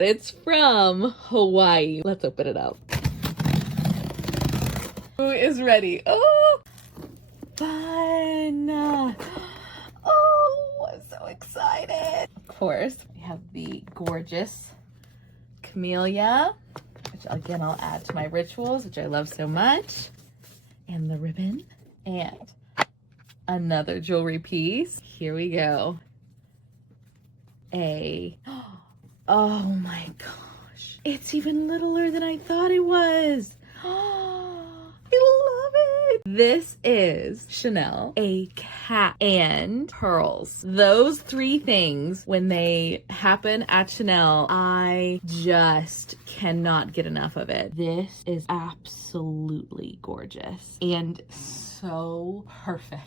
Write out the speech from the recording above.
It's from Hawaii. Let's open it up. Who is ready? Oh, fun. Oh, I'm so excited. Of course, we have the gorgeous camellia, which again, I'll add to my rituals, which I love so much. And the ribbon and another jewelry piece. Here we go. Oh my gosh. It's even littler than I thought it was. I love it. This is Chanel, a cat, and pearls. Those three things, when they happen at Chanel, I just cannot get enough of it. This is absolutely gorgeous and so perfect.